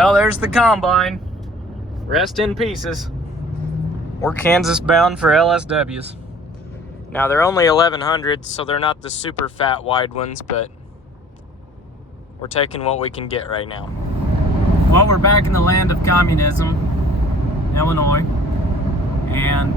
Well, there's the combine. Rest in pieces. We're Kansas bound for LSWs. Now, they're only 1100s, so they're not the super fat wide ones, but we're taking what we can get right now. Well, we're back in the land of communism, Illinois, and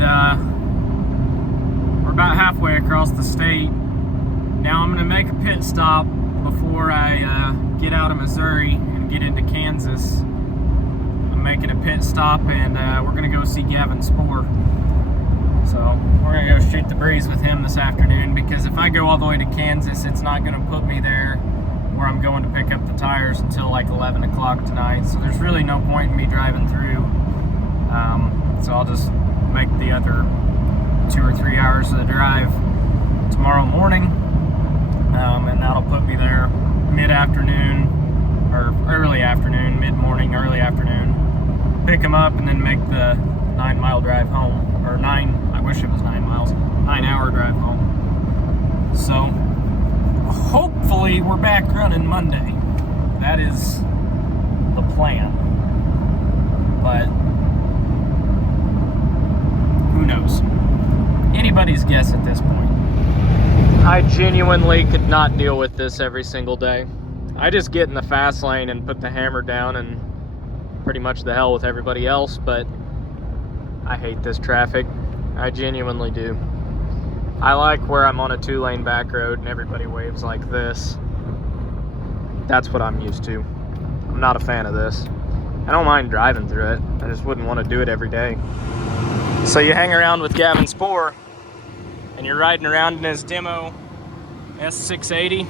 we're about halfway across the state. Now I'm gonna make a pit stop before I get out of Missouri and get into Kansas. I'm making a pit stop, and we're gonna go see Gavin Spoor. So we're gonna go shoot the breeze with him this afternoon, because if I go all the way to Kansas, it's not gonna put me there where I'm going to pick up the tires until like 11 o'clock tonight. So there's really no point in me driving through. So I'll just make the other 2 or 3 hours of the drive tomorrow morning. And that'll put me there mid-afternoon, or early afternoon, mid-morning, early afternoon. Pick him up and then make the 9-mile drive home. Or I wish it was 9 miles, 9-hour drive home. So hopefully we're back running Monday. That is the plan. But who knows? Anybody's guess at this point. I genuinely could not deal with this every single day. I just get in the fast lane and put the hammer down and pretty much the hell with everybody else, but I hate this traffic. I genuinely do. I like where I'm on a 2-lane back road and everybody waves like this. That's what I'm used to. I'm not a fan of this. I don't mind driving through it. I just wouldn't want to do it every day. So you hang around with Gavin Spoor and you're riding around in his demo S680.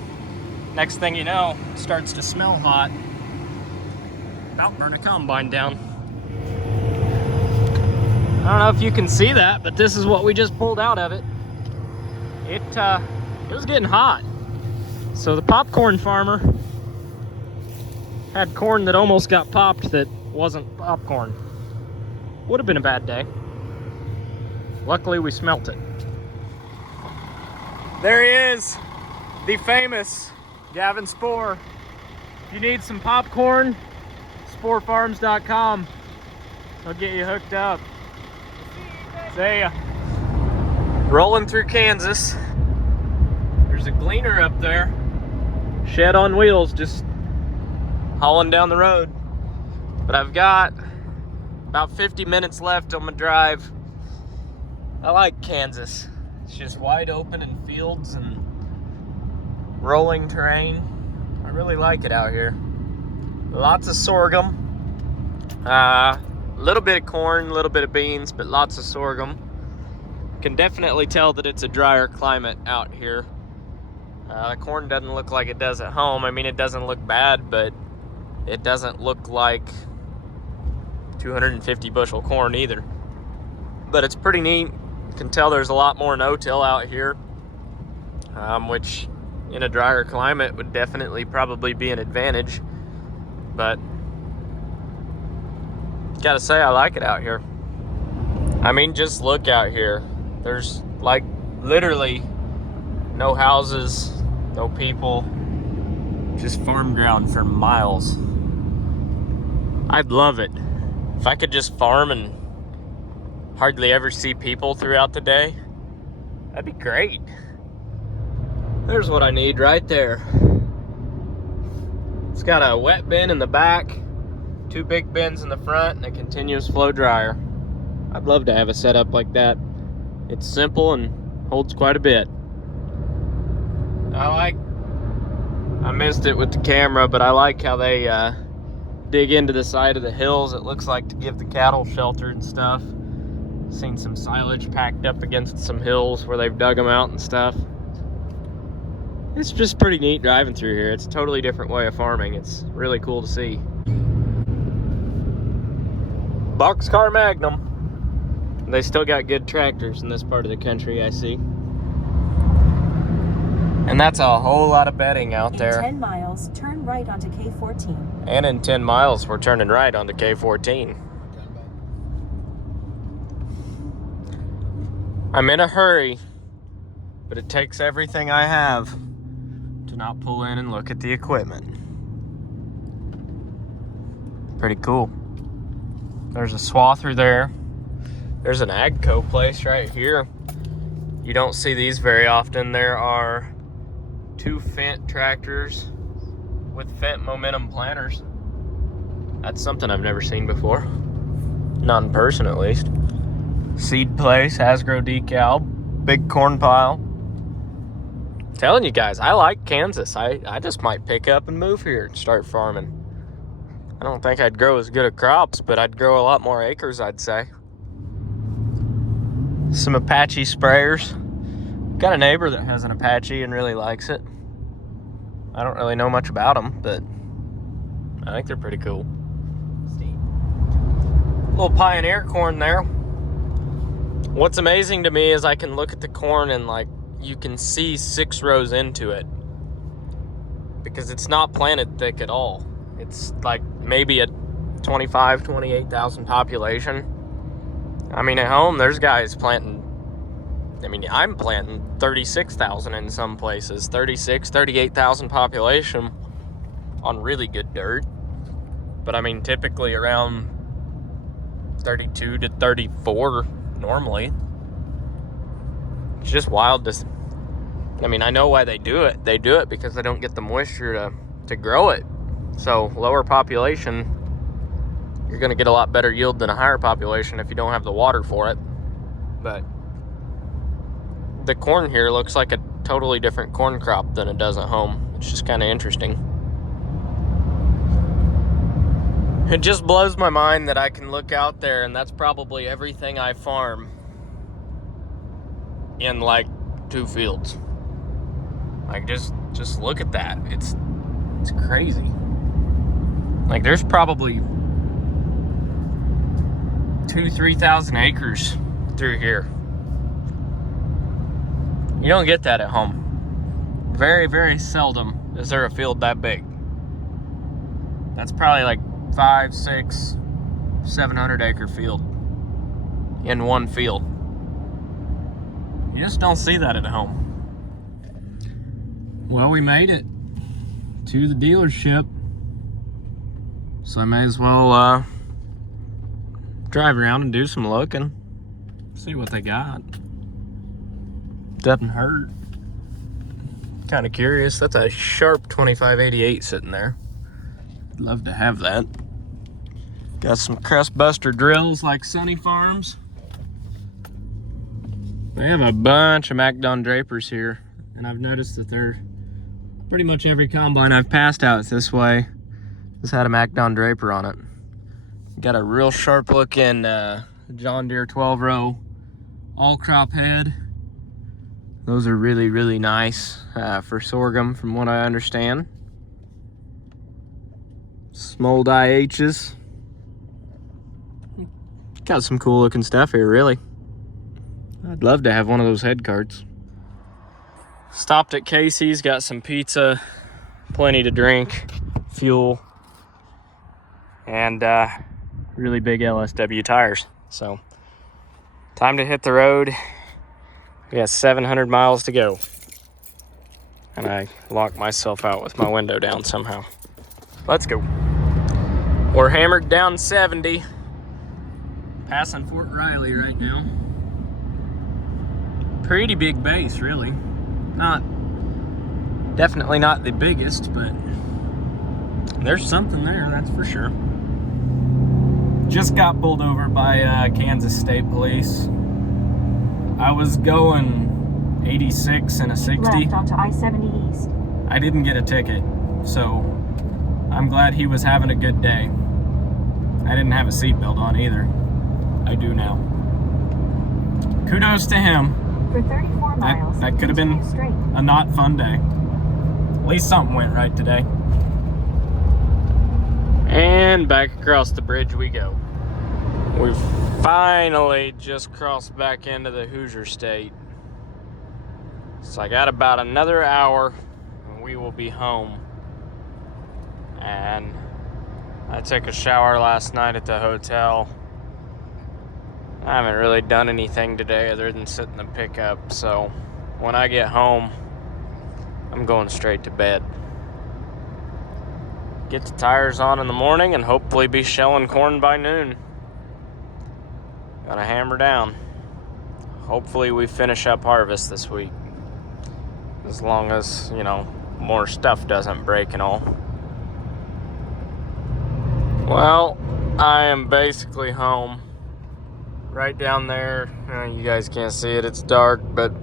Next thing you know, it starts to smell hot. About burn a combine down. I don't know if you can see that, but this is what we just pulled out of it. It was getting hot. So the popcorn farmer had corn that almost got popped that wasn't popcorn. Would have been a bad day. Luckily we smelt it. There he is, the famous Gavin Spoor. If you need some popcorn, spoorfarms.com. I'll get you hooked up. See ya. Rolling through Kansas. There's a gleaner up there. Shed on wheels, just hauling down the road. But I've got about 50 minutes left on my drive. I like Kansas. It's just wide open and fields and rolling terrain. I really like it out here. Lots of sorghum. A little bit of corn, a little bit of beans, but lots of sorghum. Can definitely tell that it's a drier climate out here. The corn doesn't look like it does at home. I mean, it doesn't look bad, but it doesn't look like 250 bushel corn either. But it's pretty neat. You can tell there's a lot more no-till out here, which in a drier climate would definitely probably be an advantage. But gotta say, I like it out here. I mean, just look out here. There's like literally no houses, no people, just farm ground for miles. I'd love it if I could just farm and hardly ever see people throughout the day. That'd be great. There's what I need right there. It's got a wet bin in the back, 2 big bins in the front, and a continuous flow dryer. I'd love to have a setup like that. It's simple and holds quite a bit. I missed it with the camera, but I like how they dig into the side of the hills, it looks like, to give the cattle shelter and stuff. Seen some silage packed up against some hills where they've dug them out and stuff. It's just pretty neat driving through here. It's a totally different way of farming. It's really cool to see. Boxcar Magnum. They still got good tractors in this part of the country, I see. And that's a whole lot of bedding out there. In 10 miles, turn right onto K14. And in 10 miles, we're turning right onto K14. I'm in a hurry, but it takes everything I have to not pull in and look at the equipment. Pretty cool. There's a swather there. There's an Agco place right here. You don't see these very often. There are 2 Fendt tractors with Fendt momentum planters. That's something I've never seen before. Not in person, at least. Seed place, Hasbro decal, big corn pile. I'm telling you guys, I like Kansas. I just might pick up and move here and start farming. I don't think I'd grow as good of crops, but I'd grow a lot more acres, I'd say. Some Apache sprayers. Got a neighbor that has an Apache and really likes it. I don't really know much about them, but I think they're pretty cool. Little Pioneer corn there. What's amazing to me is I can look at the corn and like you can see 6 rows into it because it's not planted thick at all. It's like maybe a 28,000 population. I mean, at home, there's guys planting, I'm planting 36,000 in some places, 38,000 population on really good dirt. But I mean, typically around 32 to 34 normally. It's just wild to, I know why they do it. They do it because they don't get the moisture to grow it. So lower population, you're going to get a lot better yield than a higher population if you don't have the water for it. But the corn here looks like a totally different corn crop than it does at home. It's just kind of interesting. It just blows my mind that I can look out there and that's probably everything I farm in like 2 fields. Like just look at that. It's crazy. Like there's probably 2,000-3,000 acres through here. You don't get that at home. Very, very seldom is there a field that big. That's probably like 500, 600, 700 acre field in one field. You just don't see that at home. Well, we made it to the dealership, so I may as well drive around and do some looking, see what they got. Doesn't hurt. Kind of curious. That's a sharp 2588 sitting there. I'd love to have that. Got some crust buster drills like Sunny Farms. They have a bunch of MacDon Drapers here, and I've noticed that they're pretty much every combine I've passed out this way has had a MacDon Draper on it. Got a real sharp looking John Deere 12-row all crop head. Those are really, really nice for sorghum from what I understand. Smold IHs. Got some cool looking stuff here, really. I'd love to have one of those head carts. Stopped at Casey's, got some pizza, plenty to drink, fuel, and really big LSW tires. So, time to hit the road. We got 700 miles to go. And I locked myself out with my window down somehow. Let's go. We're hammered down 70. Passing Fort Riley right now. Pretty big base, really. Definitely not the biggest, but there's something there, that's for sure. Just got pulled over by Kansas State Police. I was going 86 and a 60. Left onto I-70 East. I didn't get a ticket, so I'm glad he was having a good day. I didn't have a seatbelt on either. I do now. Kudos to him. For 34 miles, that could have been straight. a not fun day. At least something went right today. And back across the bridge we go. We've finally just crossed back into the Hoosier State. So I got about another hour and we will be home. And I took a shower last night at the hotel. I haven't really done anything today other than sit in the pickup, so when I get home, I'm going straight to bed. get the tires on in the morning, and hopefully be shelling corn by noon. Gotta hammer down. Hopefully we finish up harvest this week. As long as, you know, more stuff doesn't break and all. Well, I am basically home. Right down there, you guys can't see it, it's dark, but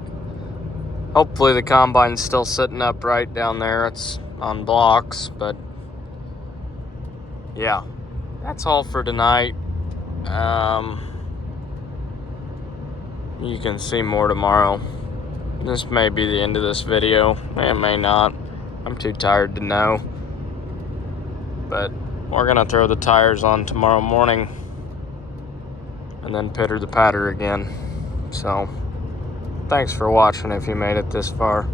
hopefully the combine's still sitting up right down there. It's on blocks, but yeah, that's all for tonight. You can see more tomorrow. This may be the end of this video. It may not. I'm too tired to know. But we're gonna throw the tires on tomorrow morning and then pitter the patter again. So, thanks for watching if you made it this far.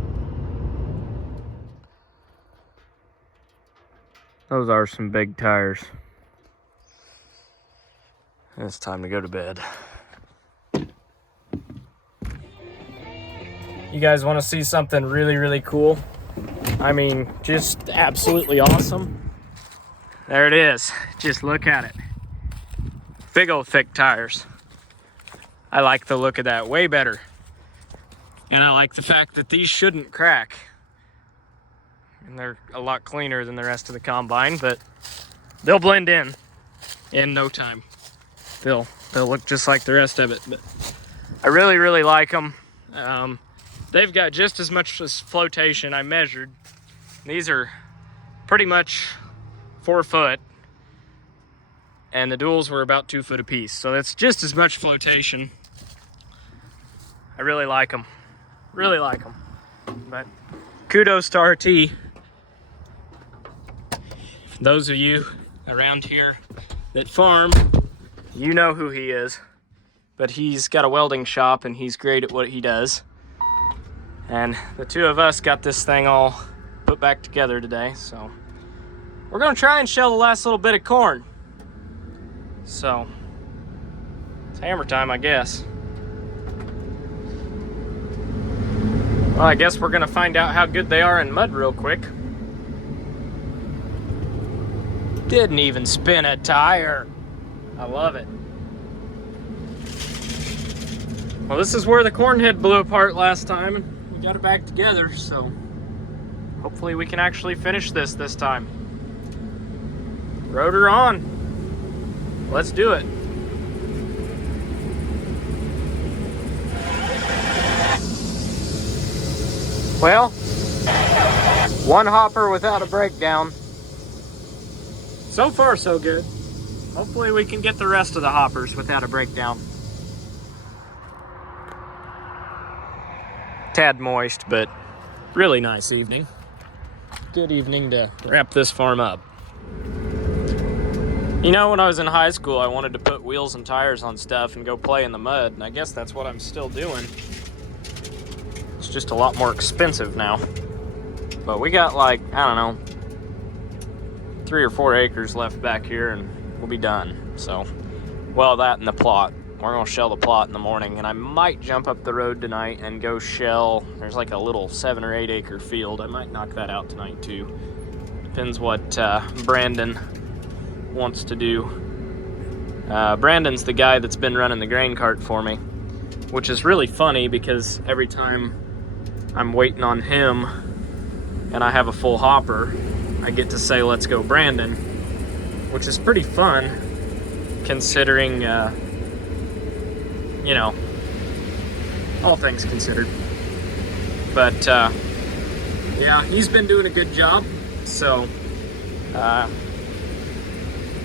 Those are some big tires. It's time to go to bed. You guys want to see something really, really cool? I mean, just absolutely awesome. There it is. Just look at it. Big old thick tires. I like the look of that way better. And I like the fact that these shouldn't crack. And they're a lot cleaner than the rest of the combine, but they'll blend in no time. They'll look just like the rest of it. But I really, really like them. They've got just as much as flotation. I measured. These are pretty much 4 foot, and the duals were about 2 foot apiece. So that's just as much flotation. I really like them. Really like them. But kudos to RT. Those of you around here that farm, you know who he is. But he's got a welding shop and he's great at what he does. And the two of us got this thing all put back together today, so we're gonna try and shell the last little bit of corn. So it's hammer time, I guess. Well, I guess we're gonna find out how good they are in mud real quick. Didn't even spin a tire. I love it. Well, this is where the cornhead blew apart last time. We got it back together, so hopefully we can actually finish this time. Rotor on. Let's do it. Well, one hopper without a breakdown. So far, so good. Hopefully we can get the rest of the hoppers without a breakdown. Tad moist, but really nice evening. Good evening to wrap this farm up. You know, when I was in high school, I wanted to put wheels and tires on stuff and go play in the mud, and I guess that's what I'm still doing. It's just a lot more expensive now. But we got like, I don't know, 3 or 4 acres left back here and we'll be done. So, well, that and the plot. We're gonna shell the plot in the morning, and I might jump up the road tonight and go shell. There's like a little 7 or 8 acre field. I might knock that out tonight too. Depends what Brandon wants to do. Brandon's the guy that's been running the grain cart for me, which is really funny because every time I'm waiting on him and I have a full hopper, I get to say, let's go Brandon, which is pretty fun considering, you know, all things considered. But, yeah, he's been doing a good job. So,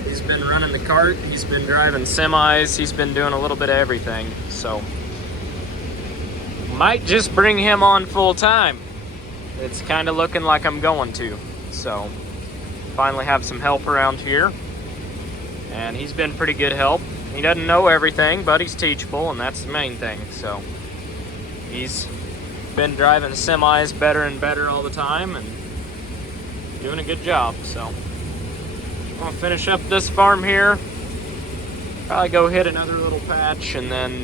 he's been running the cart, he's been driving semis, he's been doing a little bit of everything. So, might just bring him on full time. It's kind of looking like I'm going to. So, finally have some help around here. And he's been pretty good help. He doesn't know everything, but he's teachable, and that's the main thing. So, he's been driving semis better and better all the time, and doing a good job. So, I'm gonna finish up this farm here. Probably go hit another little patch, and then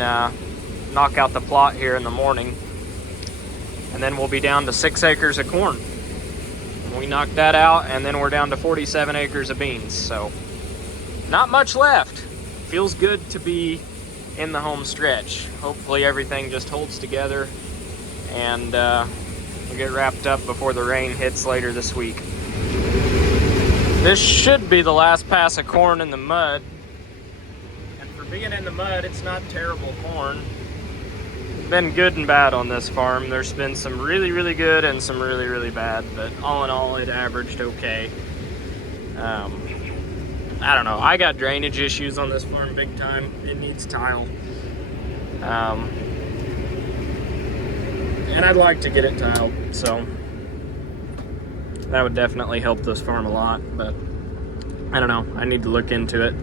knock out the plot here in the morning. And then we'll be down to 6 acres of corn. We knocked that out, and then we're down to 47 acres of beans. So not much left. Feels good to be in the home stretch. Hopefully everything just holds together and we'll get wrapped up before the rain hits later this week. This should be the last pass of corn in the mud. And for being in the mud, it's not terrible corn. It's been good and bad on this farm. There's been some really, really good and some really, really bad, but all in all, it averaged okay. I don't know. I got drainage issues on this farm big time. It needs tile. And I'd like to get it tiled, so that would definitely help this farm a lot, but I don't know. I need to look into it.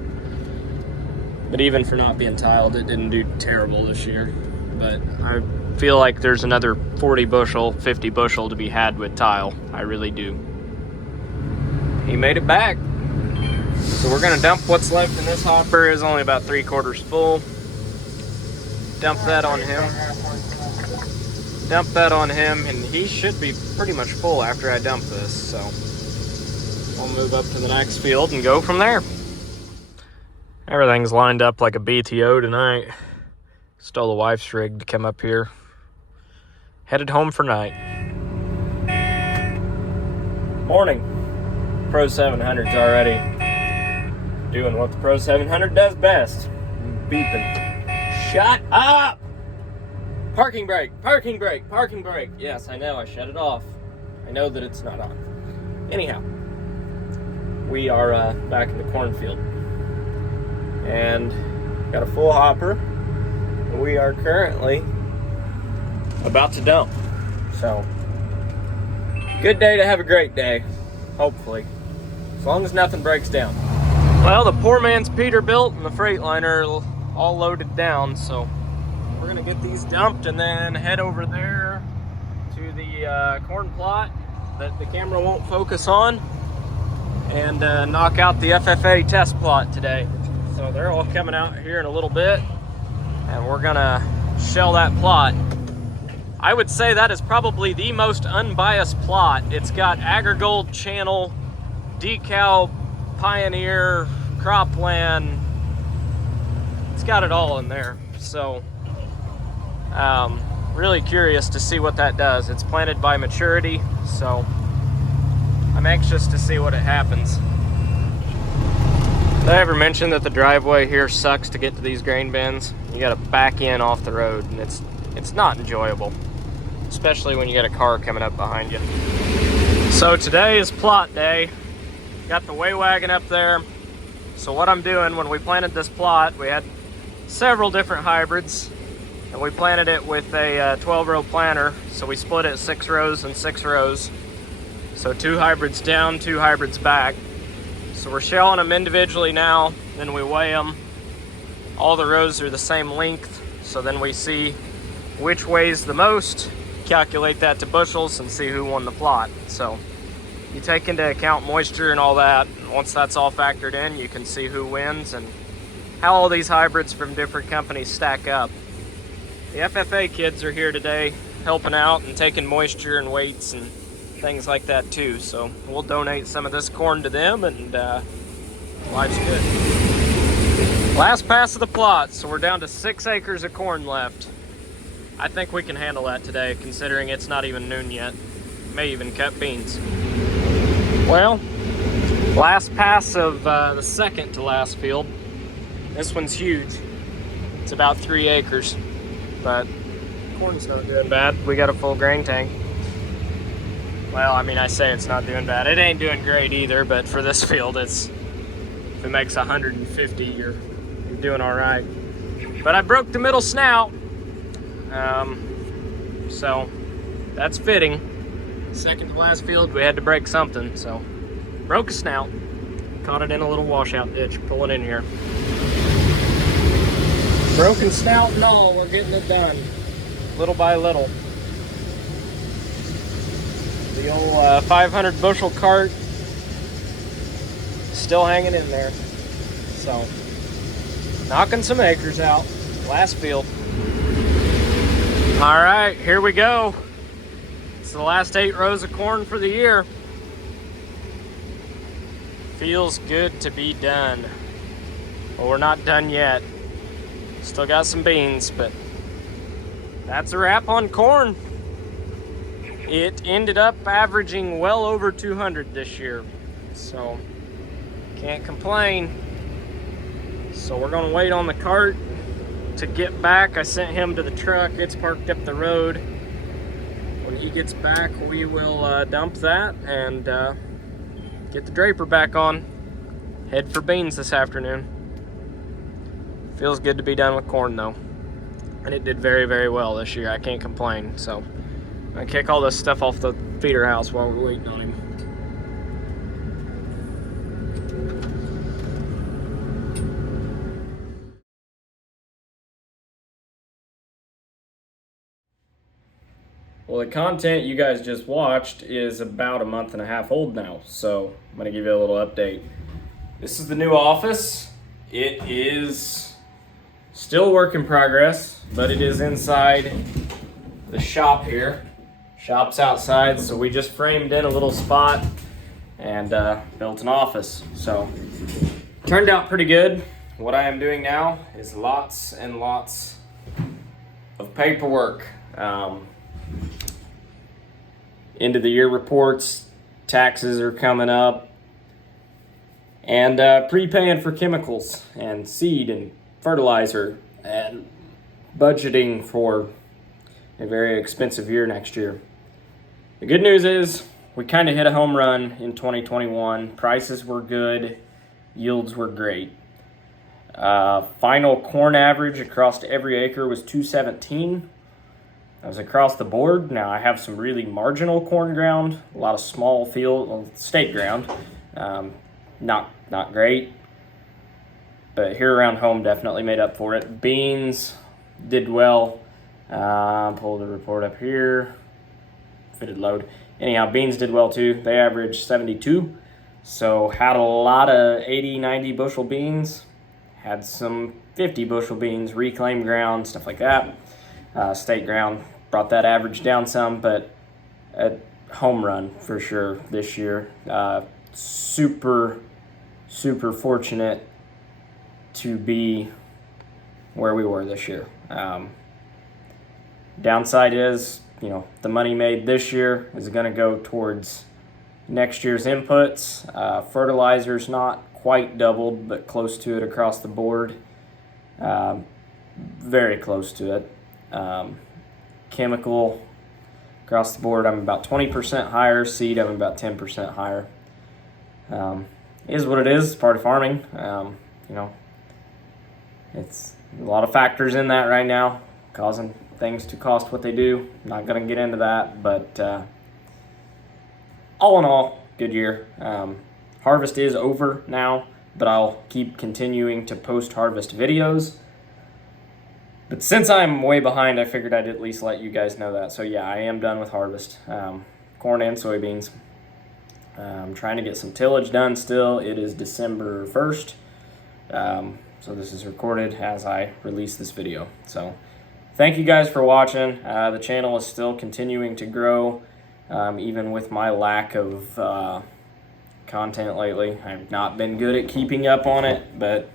But even for not being tiled, it didn't do terrible this year. But I feel like there's another 40 bushel, 50 bushel to be had with tile. I really do. He made it back. So we're gonna dump what's left in this hopper. Is only about 3/4 full. Dump that on him. Dump that on him, and he should be pretty much full after I dump this. So we'll move up to the next field and go from there. Everything's lined up like a BTO tonight. Stole the wife's rig to come up here. Headed home for night. Morning. Pro 700's already doing what the Pro 700 does best. Beeping. Shut up! Parking brake, parking brake, parking brake. Yes, I know, I shut it off. I know that it's not on. Anyhow, we are back in the cornfield. And got a full hopper. We are currently about to dump. So, good day to have a great day, hopefully. As long as nothing breaks down. Well, the poor man's Peterbilt and the Freightliner are all loaded down, so we're gonna get these dumped and then head over there to the corn plot that the camera won't focus on and knock out the FFA test plot today. So they're all coming out here in a little bit and we're gonna shell that plot. I would say that is probably the most unbiased plot. It's got Agrigold channel, decal, Pioneer, cropland. It's got it all in there. So really curious to see what that does. It's planted by maturity, so I'm anxious to see what it happens. Did I ever mention that the driveway here sucks to get to these grain bins? You gotta back in off the road, and it's not enjoyable, especially when you got a car coming up behind you. So today is plot day. Got the weigh wagon up there. So what I'm doing, when we planted this plot, we had several different hybrids, and we planted it with a 12-row planter. So we split it 6 rows and 6 rows. So 2 hybrids down, 2 hybrids back. So we're shelling them individually now, then we weigh them. All the rows are the same length, so then we see which weighs the most, calculate that to bushels, and see who won the plot. So you take into account moisture and all that. Once that's all factored in, you can see who wins and how all these hybrids from different companies stack up. The FFA kids are here today helping out and taking moisture and weights and things like that too. So we'll donate some of this corn to them, and life's good. Last pass of the plot, so we're down to 6 acres of corn left. I think we can handle that today, considering it's not even noon yet. May even cut beans. Well, last pass of the second to last field. This one's huge. It's about 3 acres, but corn's not doing bad. We got a full grain tank. Well, I mean, I say it's not doing bad. It ain't doing great either, but for this field, if it makes 150, you're doing all right. But I broke the middle snout, so that's fitting. Second to last field, we had to break something, so broke a snout. Caught it in a little washout ditch, pulling in here. Broken snout and all, we're getting it done, little by little. The old 500 bushel cart still hanging in there. So, knocking some acres out. Last field. All right, here we go. It's the last 8 rows of corn for the year. Feels good to be done. Well, we're not done yet. Still got some beans, but that's a wrap on corn. It ended up averaging well over 200 this year, so can't complain. So we're gonna wait on the cart to get back. I sent him to the truck. It's parked up the road. When he gets back, we will dump that and get the draper back on. Head for beans this afternoon. Feels good to be done with corn though. And it did very, very well this year. I can't complain. So I'm gonna kick all this stuff off the feeder house while we're waiting on him. Well, the content you guys just watched is about a month and a half old now, so I'm gonna give you a little update. This is the new office. It is still work in progress, but it is inside the shop here. Shop's outside, so we just framed in a little spot and built an office. So turned out pretty good. What I am doing now is lots and lots of paperwork. End of the year reports, taxes are coming up, and prepaying for chemicals and seed and fertilizer and budgeting for a very expensive year next year. The good news is we kind of hit a home run in 2021. Prices were good, yields were great. Final corn average across every acre was 217. That was across the board. Now I have some really marginal corn ground, a lot of small field, well, state ground, not great. But here around home definitely made up for it. Beans did well. Pull the report up here. Fitted load. Anyhow, beans did well too. They averaged 72. So had a lot of 80, 90 bushel beans. Had some 50 bushel beans, reclaimed ground, stuff like that. State ground brought that average down some, but a home run for sure this year. Super fortunate to be where we were this year. Downside is, the money made this year is going to go towards next year's inputs. Fertilizer's not quite doubled, but close to it across the board. Very close to it. Chemical across the board, I'm about 20% higher. Seed, I'm about 10% higher. Is what it is. It's part of farming. It's a lot of factors in that right now, causing things to cost what they do. I'm not going to get into that, but all in all, good year. Harvest is over now, but I'll keep continuing to post harvest videos. But since I'm way behind, I figured I'd at least let you guys know that. So yeah, I am done with harvest, corn and soybeans. I'm trying to get some tillage done still. It is December 1st. So this is recorded as I release this video. So thank you guys for watching. The channel is still continuing to grow, even with my lack of content lately. I've not been good at keeping up on it, but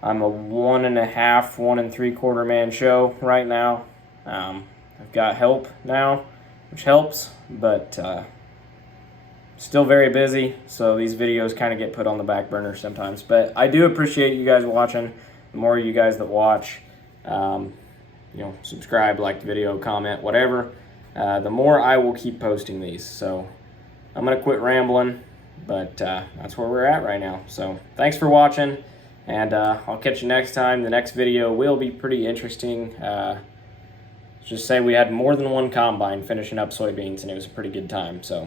I'm a 1.5, 1 3/4 man show right now. I've got help now, which helps, but still very busy, so these videos kind of get put on the back burner sometimes. But I do appreciate you guys watching. The more you guys that watch, subscribe, like the video, comment, whatever, the more I will keep posting these. So I'm going to quit rambling, but that's where we're at right now. So thanks for watching, and I'll catch you next time. The next video will be pretty interesting. Just say we had more than one combine finishing up soybeans, and it was a pretty good time. So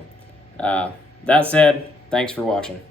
that said, thanks for watching.